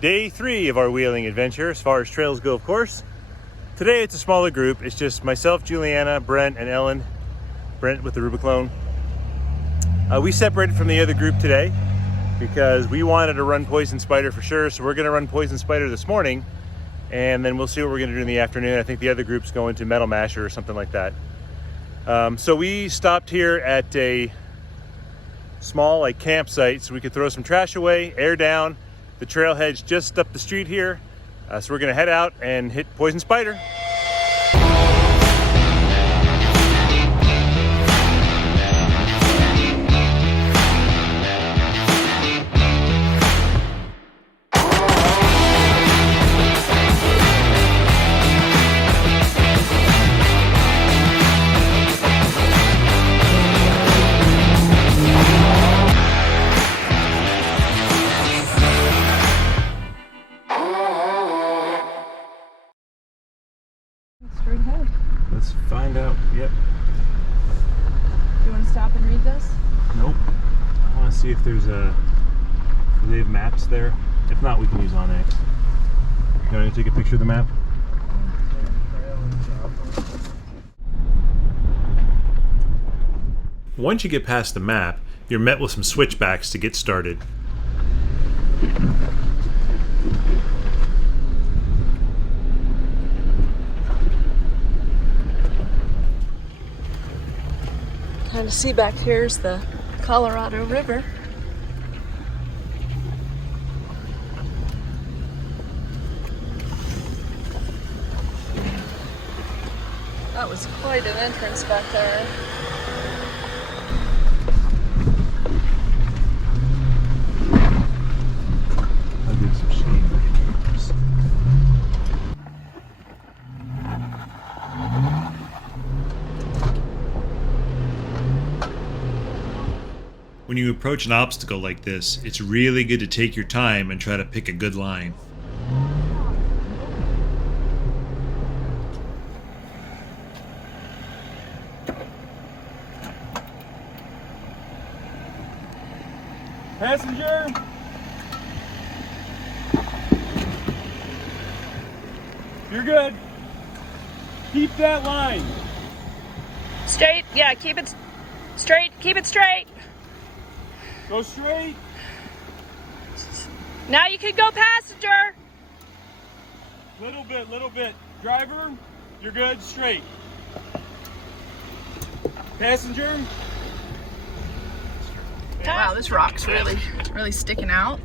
Day 3 of our wheeling adventure, as far as trails go, of course. Today it's a smaller group. It's just myself, Juliana, Brent, and Ellen. Brent with the Rubiclone. We separated from the other group today because we wanted to run Poison Spider for sure. So we're going to run Poison Spider this morning, and then we'll see what we're going to do in the afternoon. I think the other group's going to Metal Masher or something like that. So we stopped here at a small campsite so we could throw some trash away, air down. The trailhead's just up the street here. So we're gonna head out and hit Poison Spider. Straight ahead. Let's find out. Yep. Do you want to stop and read this? Nope. I want to see if there's do they have maps there? If not, we can use Onyx. You want to take a picture of the map? Once you get past the map, you're met with some switchbacks to get started. Kind of see back here's the Colorado River. That was quite an entrance back there. I'll give some shade. When you approach an obstacle like this, it's really good to take your time and try to pick a good line. Passenger! You're good. Keep that line. Straight, yeah, keep it straight, keep it straight. Go straight. Now you can go passenger. Little bit. Driver, you're good. Straight. Passenger. Wow, this rock's really sticking out.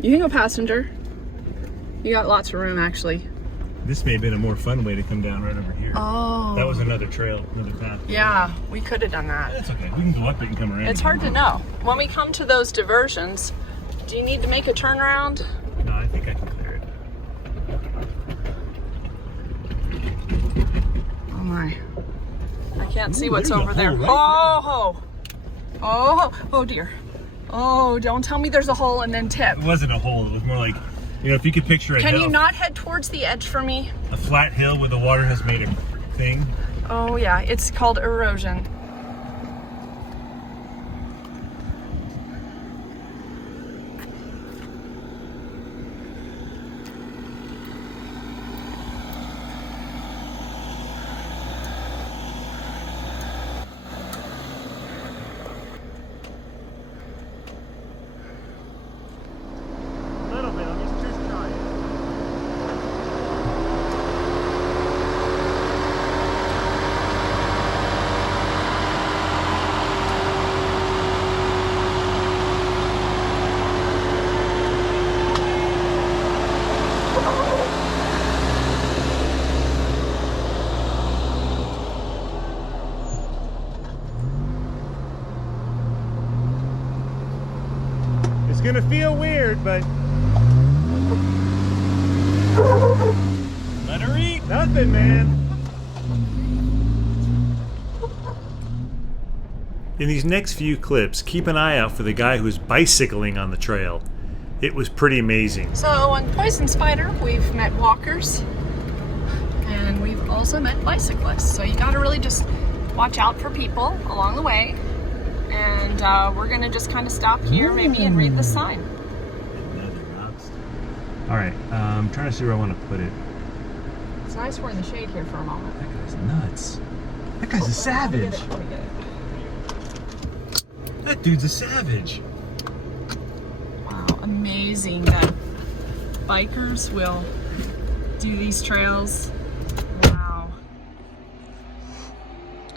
You can go passenger. You got lots of room actually. This may have been a more fun way to come down right over here. Oh. That was another trail, another path. Yeah, we could have done that. That's okay. We can go up it and come around. It's hard to know. When we come to those diversions, do you need to make a turnaround? No, I think I can clear it. Oh my. I can't see what's over there. Right Oh dear. Oh, don't tell me there's a hole and then tip. It wasn't a hole. It was more like, if you could picture a hill. Can you not head towards the edge for me? A flat hill where the water has made a thing. Oh yeah, it's called erosion. It's gonna feel weird, but let her eat. Nothing, man. In these next few clips, keep an eye out for the guy who's bicycling on the trail. It was pretty amazing. So on Poison Spider, we've met walkers and we've also met bicyclists. So you gotta really just watch out for people along the way. And we're gonna just kind of stop here maybe and read the sign. All right, I'm trying to see where I want to put it. It's nice we're in the shade here for a moment. That guy's nuts. That guy's a savage. Let me get it. That dude's a savage. Wow, amazing that bikers will do these trails. Wow.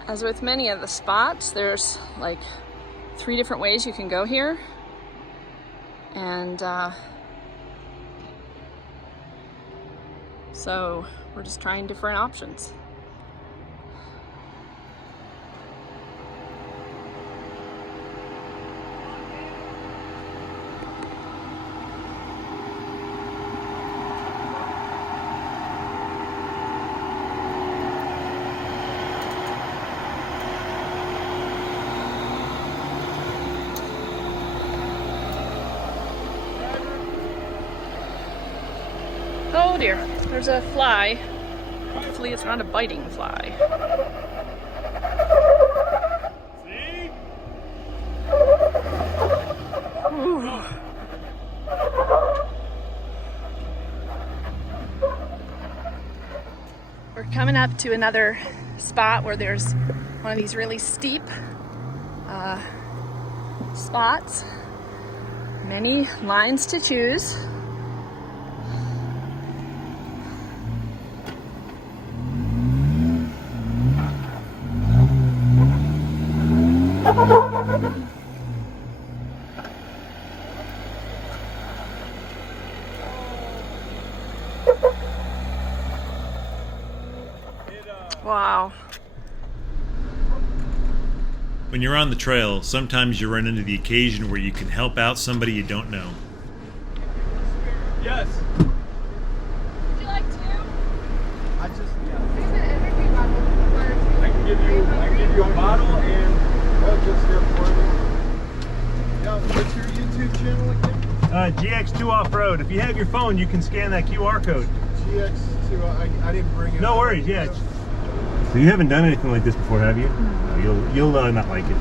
As with many of the spots, there's like 3 different ways you can go here. And so we're just trying different options. Oh dear, there's a fly. Hopefully it's not a biting fly. See? Ooh. We're coming up to another spot where there's one of these really steep spots. Many lines to choose. Wow. When you're on the trail, sometimes you run into the occasion where you can help out somebody you don't know. Yes. Would you like to? I just, yeah. There's an energy bottle for I can give you a bottle and just here for me. Yeah, what's your YouTube channel again? GX2 Off-Road. If you have your phone, you can scan that QR code. GX2. I didn't bring it. No worries, yeah. So you haven't done anything like this before, have you? No, you'll not like it.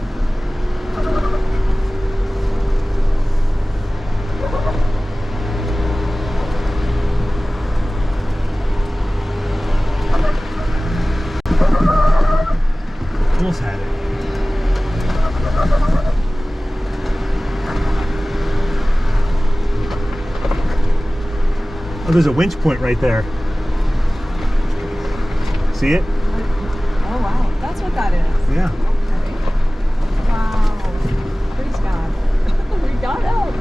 Almost had it. Oh, there's a winch point right there. See it? Oh wow, that's what that is. Yeah. Okay. Wow. Praise God. We got out.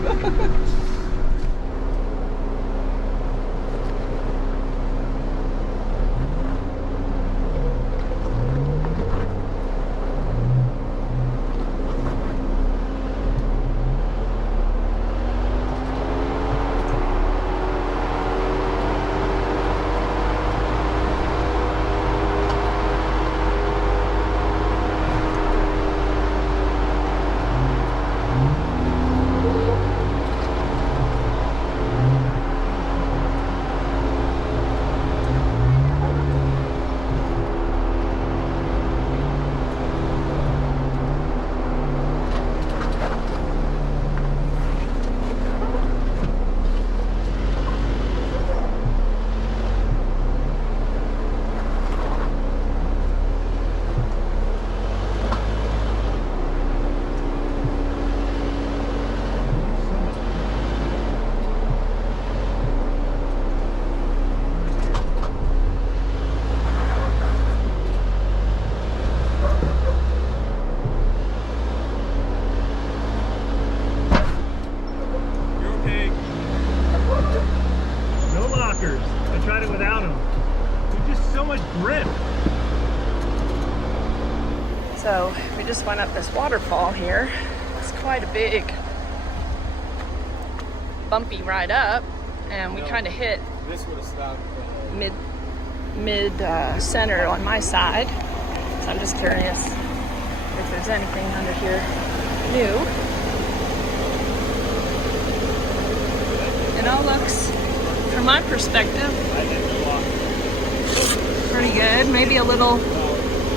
I tried it without them. There's just so much grip. So we just went up this waterfall here. It's quite a big bumpy ride up, and we kind of hit This would have stopped. mid center on my side. So I'm just curious if there's anything under here new. It all looks, from my perspective, pretty good. Maybe a little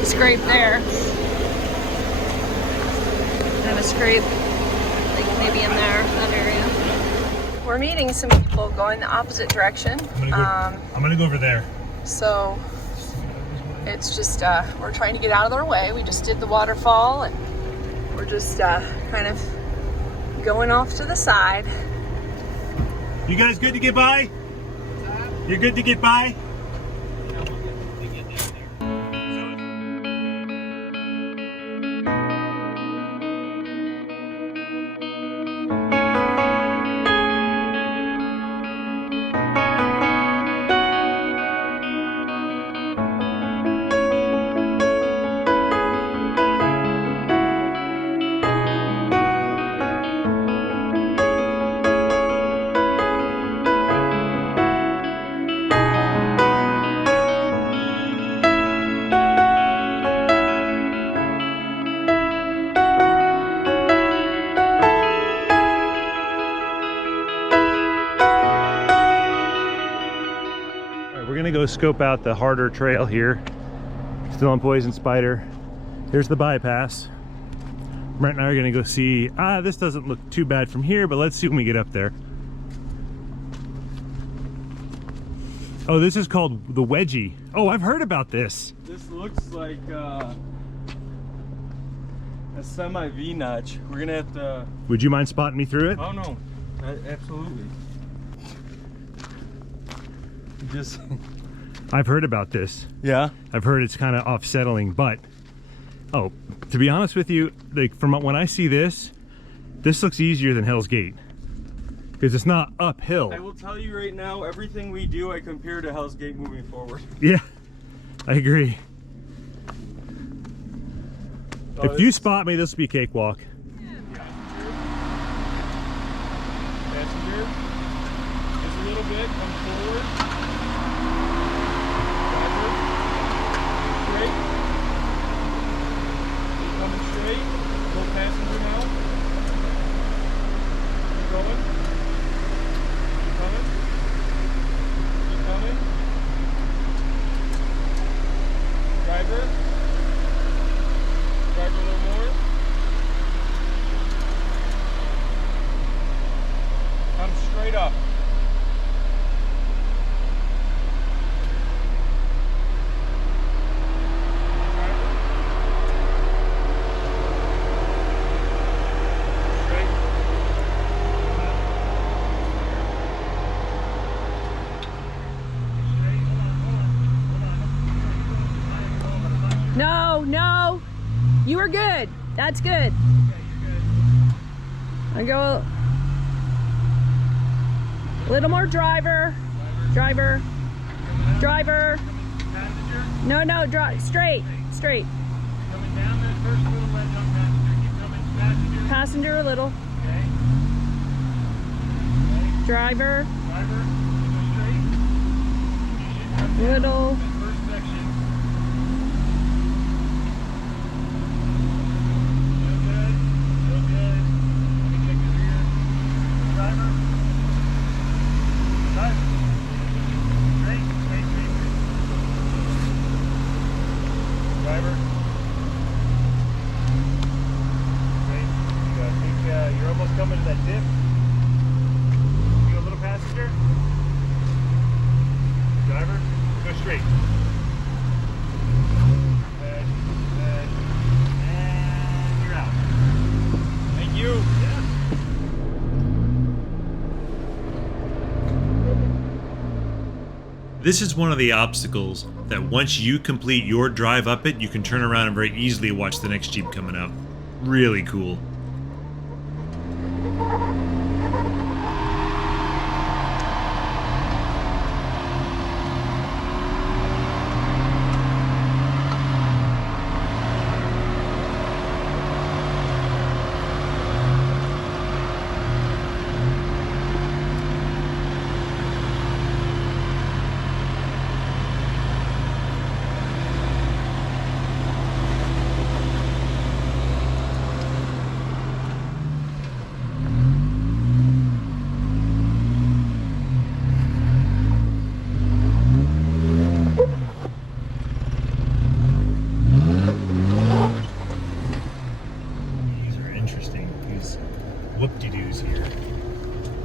scrape there. And a scrape, like maybe in there, that area. we're meeting some people going the opposite direction. I'm gonna go over there. So it's just, we're trying to get out of their way. We just did the waterfall and we're just kind of going off to the side. You guys good to get by? You're good to get by? We're gonna go scope out the harder trail here. Still on Poison Spider. Here's the bypass. Brent and I are gonna go see, this doesn't look too bad from here, but let's see when we get up there. Oh, this is called the Wedgie. Oh, I've heard about this. This looks like a semi V-notch. We're gonna have to... Would you mind spotting me through it? Oh no, absolutely. Just... I've heard about this. Yeah? I've heard it's kind of off-settling, but oh, to be honest with you, like from when I see this looks easier than Hell's Gate because it's not uphill. I will tell you right now, everything we do I compare to Hell's Gate moving forward. Yeah, I agree. Oh, if you spot me, this will be a cakewalk. Passenger, just a little bit, come forward. Straight. Keep coming straight. Go passenger now. Keep going. Keep coming. Keep coming. Driver. Driver a little more. Come straight up. No, you were good. That's good. I go a little more driver. No, straight. Coming down that first little ledge on passenger. Keep coming passenger. Passenger a little. Okay. Driver, Driver, go straight. little. That first section. Real good. Let me check his rear. Driver. Straight. Driver. Straight. I think you're almost coming to that dip. You a little passenger. Driver, go straight. Good. And you're out. Thank you. Yeah. This is one of the obstacles that once you complete your drive up it, you can turn around and very easily watch the next Jeep coming up. Really cool.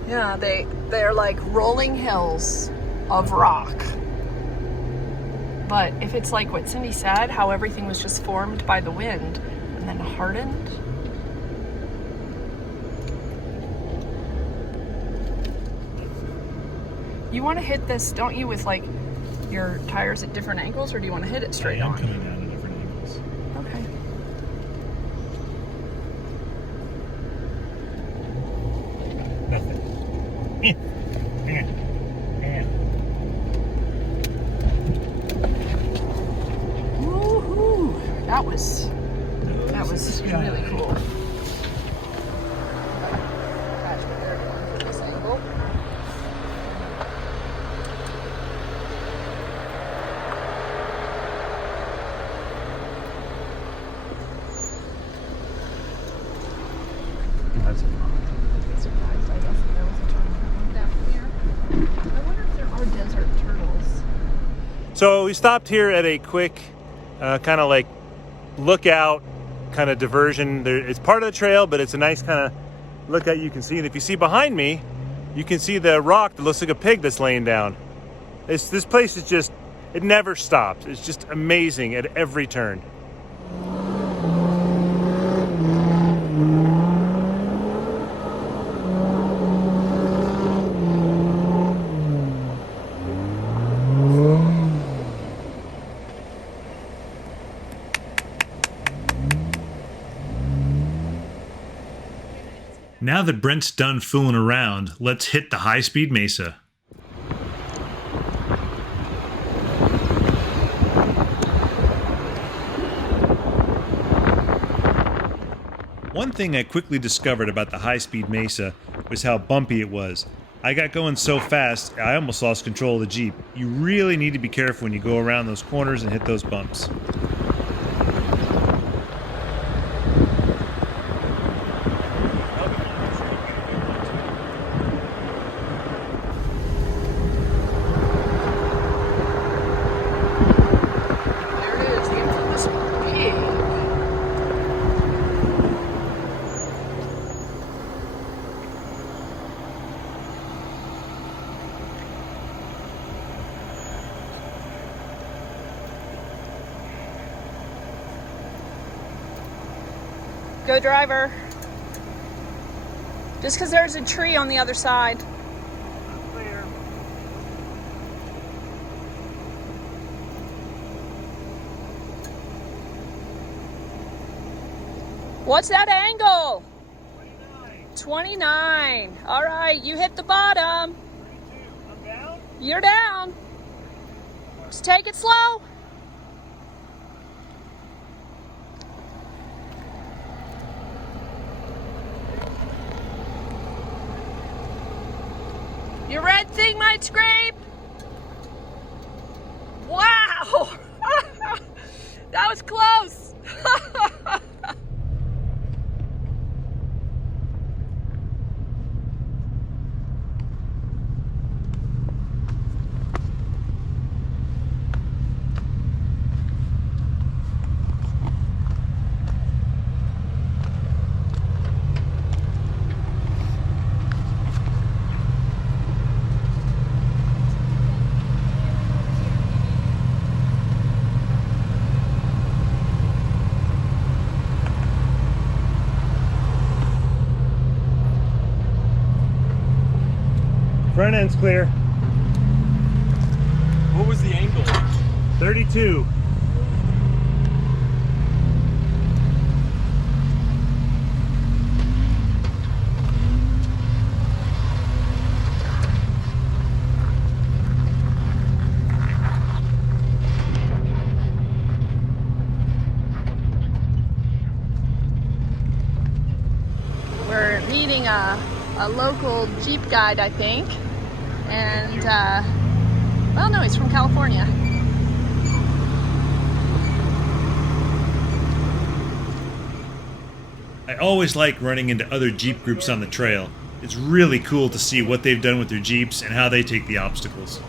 Yeah, they're like rolling hills of rock. But if it's like what Cindy said, how everything was just formed by the wind and then hardened. You want to hit this, don't you, with like your tires at different angles, or do you want to hit it straight on? Coming down at different angles. Okay. Nothing. Woohoo! That was really cool. Gosh, but they're going for this angle. That's Surprised, I guess, that there was a turtle down here. I wonder if there are desert turtles. So we stopped here at a quick kind of like lookout kind of diversion. It's part of the trail, but it's a nice kind of lookout you can see. And if you see behind me, you can see the rock that looks like a pig that's laying down. This place is just, it never stops. It's just amazing at every turn. Now that Brent's done fooling around, let's hit the high-speed Mesa. One thing I quickly discovered about the high-speed Mesa was how bumpy it was. I got going so fast, I almost lost control of the Jeep. You really need to be careful when you go around those corners and hit those bumps. Go, driver. Just because there's a tree on the other side. Clear. What's that angle? 29. 29. All right, you hit the bottom. 32. I'm down. You're down. Just take it slow. Your red thing might scrape. Wow. That was close. Front end's clear. What was the angle? 32. We're meeting a local Jeep guide, I think. And, well, no, he's from California. I always like running into other Jeep groups on the trail. It's really cool to see what they've done with their Jeeps and how they take the obstacles.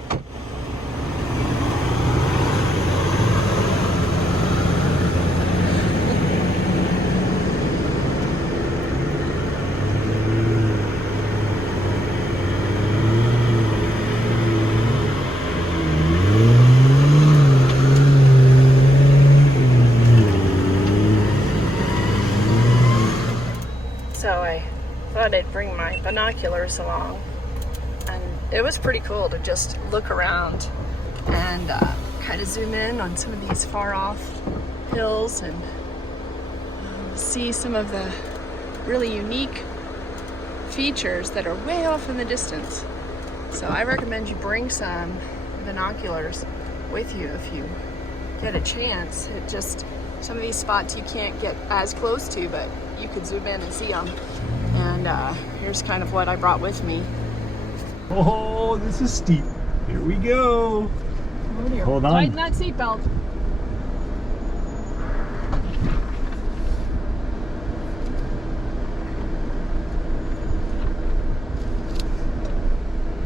binoculars along, and it was pretty cool to just look around and kind of zoom in on some of these far off hills and see some of the really unique features that are way off in the distance. So I recommend you bring some binoculars with you if you get a chance. It just, some of these spots you can't get as close to, but you could zoom in and see them. And here's kind of what I brought with me. Oh, this is steep. Here we go. Oh dear. Hold on. Tighten that seatbelt.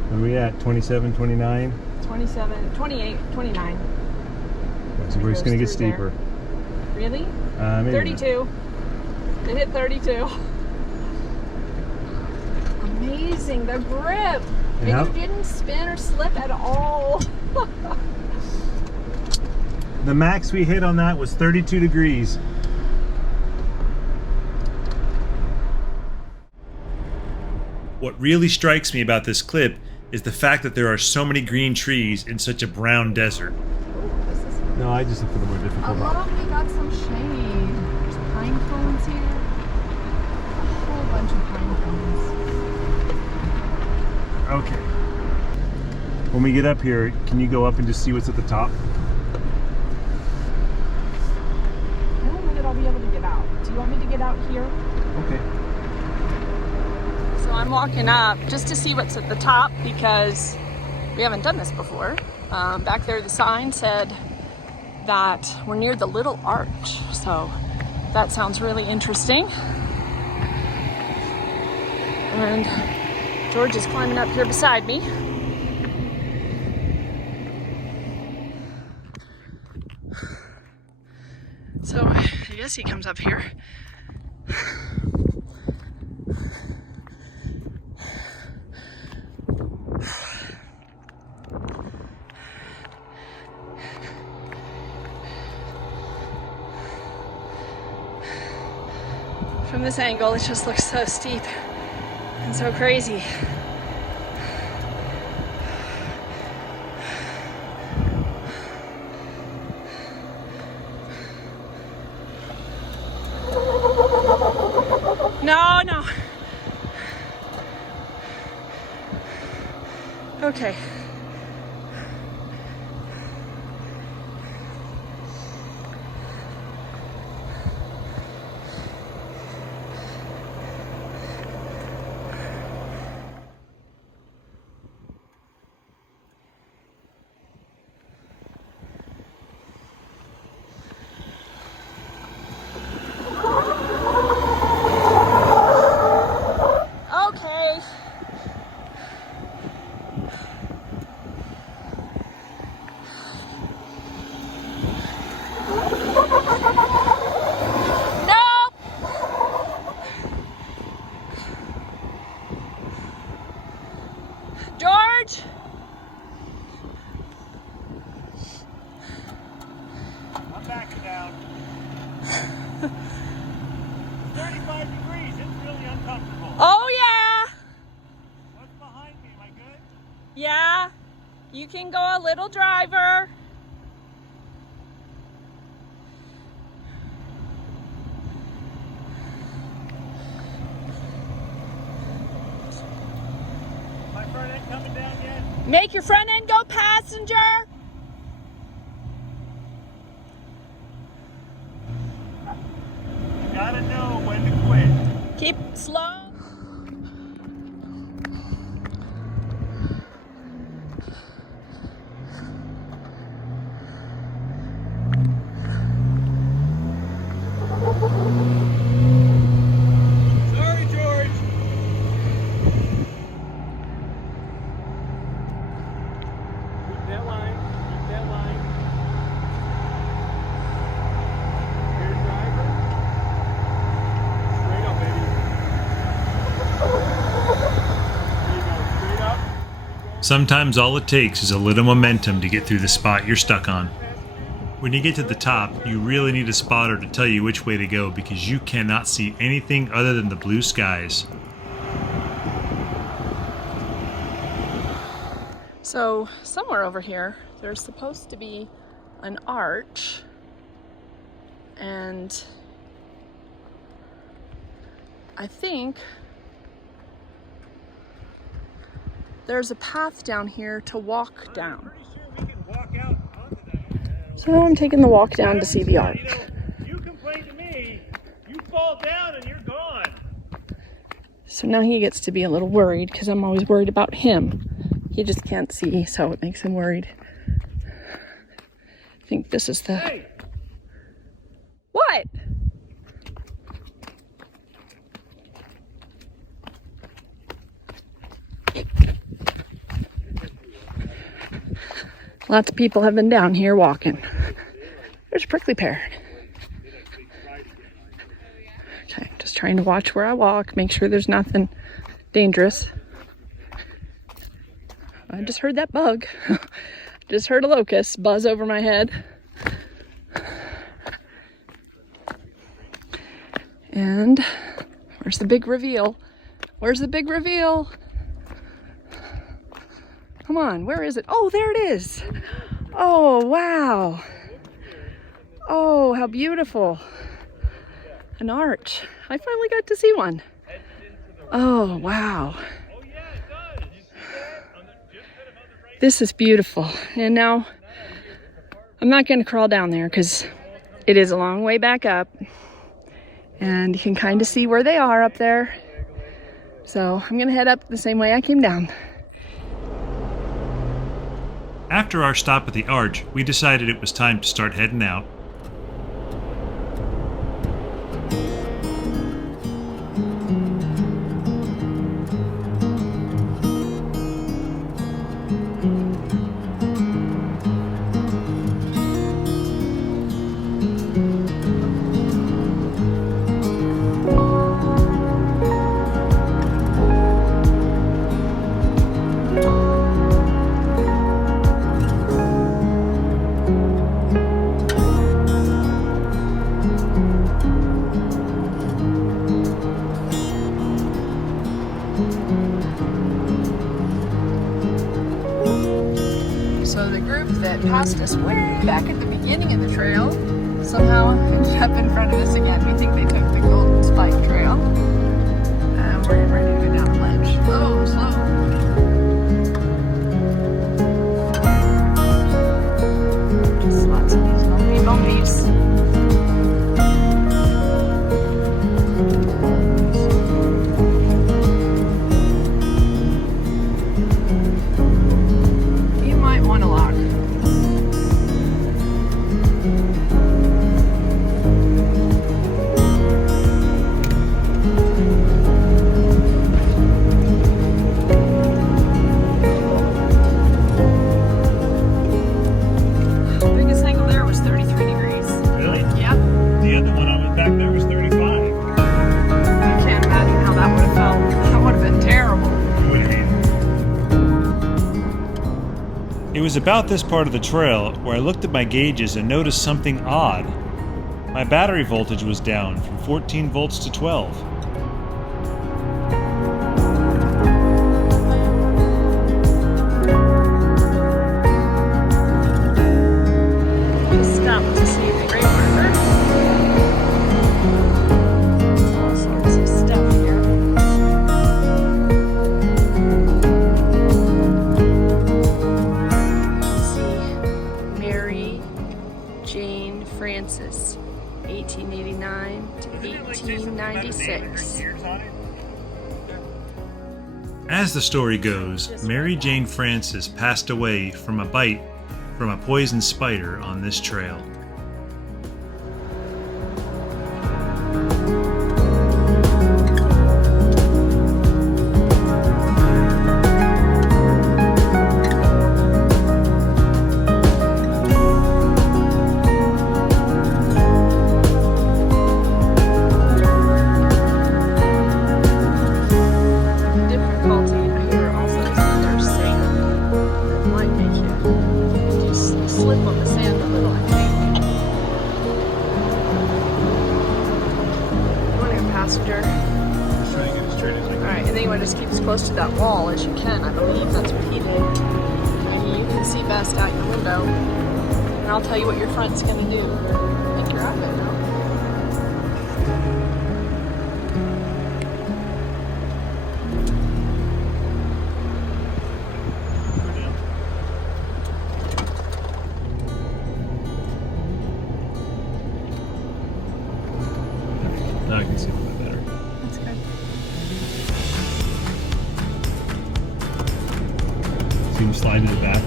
Where are we at? 27, 29? 27, 28, 29. So we're just going to get Goes through steeper. Really? Maybe 32. It hit 32. Amazing, the grip. And Yeah. you didn't spin or slip at all. The max we hit on that was 32 degrees. What really strikes me about this clip is the fact that there are so many green trees in such a brown desert. No, I just looked for the more difficult Above we got some shade. There's pine cones here. A whole bunch of pine cones. Okay. When we get up here, can you go up and just see what's at the top? I don't know that I'll be able to get out. Do you want me to get out here? Okay. So I'm walking up just to see what's at the top because we haven't done this before. Back there the sign said that we're near the Little Arch, so that sounds really interesting. And George is climbing up here beside me. So I guess he comes up here. From this angle, it just looks so steep and so crazy. No. Okay. George! I'm backing down. 35 degrees, it's really uncomfortable. Oh yeah! What's behind me, am I good? Yeah, you can go a little driver. My front end coming down yet? Make your front end go passenger. You gotta know when to quit. Keep slow. Sorry, George. Keep that line. Keep that line. Here, driver. Straight up, baby. There you go. Straight up. Sometimes all it takes is a little momentum to get through the spot you're stuck on. When you get to the top, you really need a spotter to tell you which way to go because you cannot see anything other than the blue skies. So somewhere over here, there's supposed to be an arch, and I think there's a path down here to walk down. So I'm taking the walk down to see the arch. You complain to me, you fall down and you're gone. So now he gets to be a little worried because I'm always worried about him. He just can't see, so it makes him worried. I think this is the... Hey. What? Lots of people have been down here walking. There's a prickly pear. Okay, just trying to watch where I walk, make sure there's nothing dangerous. I just heard that bug. Just heard a locust buzz over my head. And where's the big reveal? Where's the big reveal? Come on, where is it? Oh, there it is. Oh, wow. Oh, how beautiful. An arch. I finally got to see one. Oh, wow. This is beautiful. And now I'm not going to crawl down there because it is a long way back up. And you can kind of see where they are up there. So I'm going to head up the same way I came down. After our stop at the arch, we decided it was time to start heading out. So the group that passed us way back at the beginning of the trail somehow ended up in front of us again. We think they took the Golden Spike Trail. And we're getting ready to go down the ledge. Oh, slow. Just lots of these bumpy bumpies. It was about this part of the trail where I looked at my gauges and noticed something odd. My battery voltage was down from 14 volts to 12. Just stopped to see the grave marker. All sorts of stuff here. Francis, 1889 to 1896. As the story goes, Mary Jane Francis passed away from a bite from a poison spider on this trail. Alright, and then you want to just keep as close to that wall as you can. I believe that's what he did. the seat vest out your window, and I'll tell you what your front's gonna do. Make your outfit now. Now I can see a little bit better. That's good. So you can slide to the back.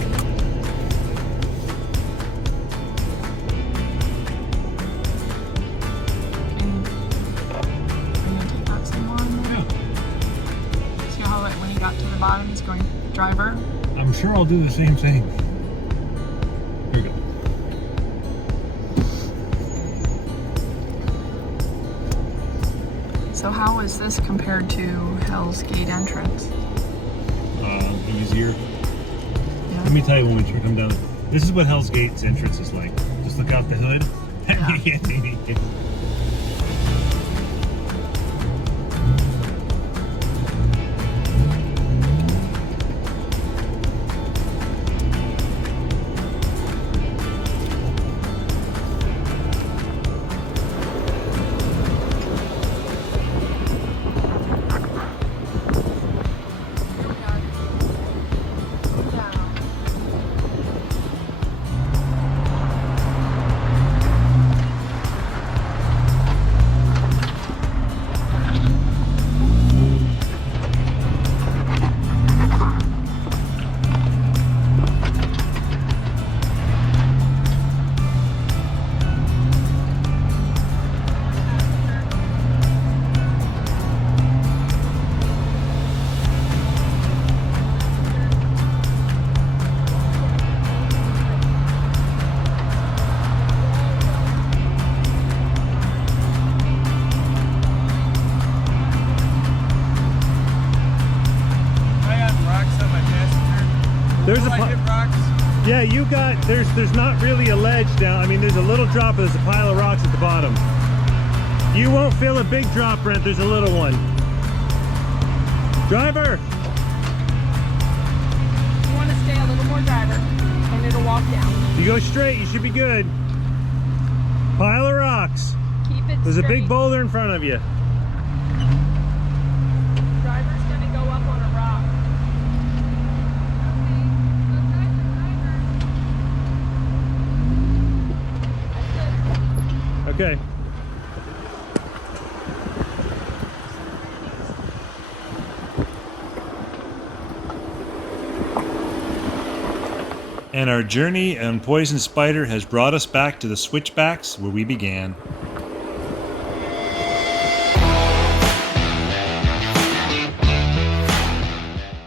Are you gonna take that some more in there? Yeah. See how like when he got to the bottom, he's going driver. I'm sure I'll do the same thing. Here we go. So how is this compared to Hell's Gate entrance? Easier. Yeah. Let me tell you when we come down. This is what Hell's Gate's entrance is like. Just look out the hood. Yeah. There's a yeah, you got there's not really a ledge down. I mean, there's a little drop, but there's a pile of rocks at the bottom. You won't feel a big drop, Brent. There's a little one. Driver. You want to stay a little more driver, and it'll walk down. You go straight, you should be good. Pile of rocks. Keep it There's straight. a big boulder in front of you. Driver's gonna go up on a rock. Okay. And our journey on Poison Spider has brought us back to the switchbacks where we began.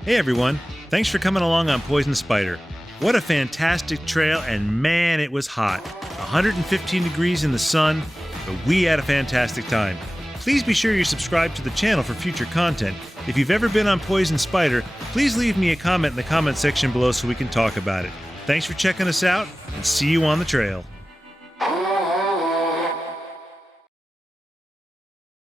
Hey everyone, thanks for coming along on Poison Spider. What a fantastic trail, and man, it was hot. 115 degrees in the sun, but we had a fantastic time. Please be sure you subscribe to the channel for future content. If you've ever been on Poison Spider, please leave me a comment in the comment section below so we can talk about it. Thanks for checking us out, and see you on the trail.